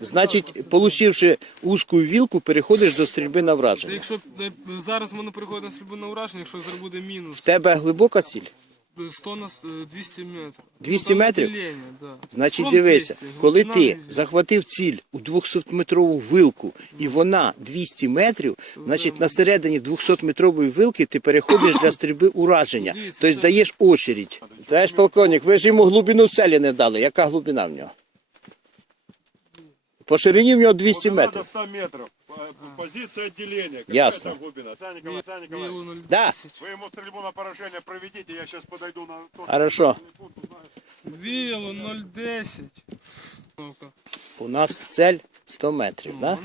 Значить, получивши узку вілку, переходиш до стрільби на Це враження. якщо е, зараз мене приходить на стрільбу на ураження, якщо зараз буде мінус В тебе глибока ціль? 100 на е, 200 метрів. 200 метрів? відділення, Да. Значить, Фронт дивися, 200, коли глибина ти захватив ціль у 200-метрову вилку, і вона 200 метрів, значить на середині 200-метрової вилки ти переходиш для стрільби ураження. Тобто даєш очередь. Знаєш, полковник, ви ж йому глибину целі не дали. Яка глибина в нього? По ширині в нього 200 Глубина метрів. до 100 метров. По- по- Позиция отделения. Какая Ясно. там глубина? Саня Николай, Саня Николай. Да. Вы ему стрельбу на поражение проведите, я сейчас подойду на тот Хорошо. пункт, узнаю. Віло 0,10. Ну-ка. У нас цель 100 метрів. Ну, Да?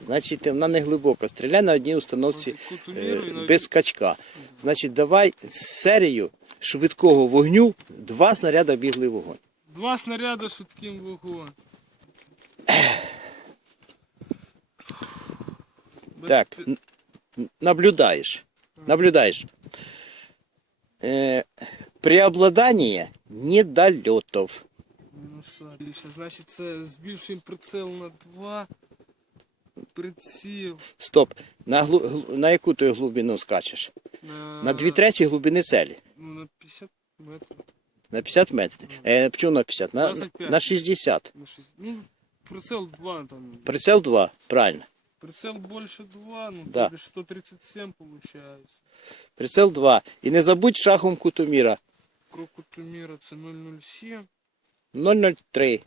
Значить, вона не глибока. Стріляй на одній установці е, без скачка. Значить, давай серію швидкого вогню, два снаряди бігли вогонь. Два снаряди швидким вогонь. Так, наблюдаешь. Наблюдаешь. Э, преобладание недолетов. Мінуса. Більше. Значить, це збільшуємо прицел на 2. Приціл. Стоп. На, глу, гл- на яку ти глибину скачеш? На, На дві треті глибини целі. Ну, на 50 метрів. На 50 метрів. Е, чому на 50? На, 25. на 60. На 6. Ну, прицел 2 там. Прицел 2. Правильно. Прицел больше 2, ну, Да. то бишь 137 получается. Прицел 2. І не забудь шахом кутоміра. Крок Кутуміра це 007. 003.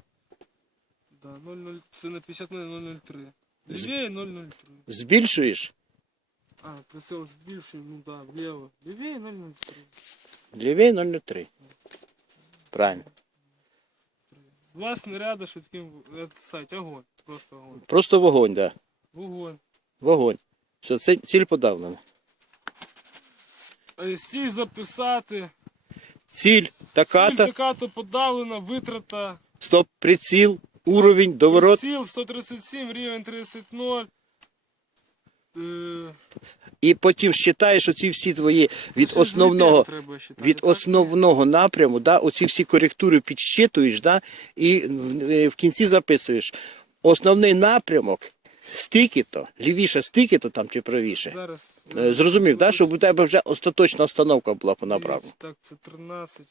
Да, 00, це на 50 на 003. Лівее 003. Збільшуєш. А, прицел збільшує, ну да, влево. Лівее 003. Лівей 003. Правильно. Два снаряда швидким, в- огонь, просто огонь. Просто вогонь, да. Вогонь. Вогонь. Це ціль подавлена. Е, Стіль записати. Ціль Ціль така-то. така-то подавлена, витрата. Стоп, приціл, уровень, доворот. Приціл 137, рівень 30-0. Е, І потім вважаєш оці всі твої від основного, від основного напряму, да, оці всі коректури підсчитуєш, да, і в, е, в кінці записуєш. Основний напрямок стільки-то, лівіше стільки-то там чи правіше. Зараз. Е, Зрозумів, так, щоб у тебе вже остаточна установка була по направку. Так, це 13.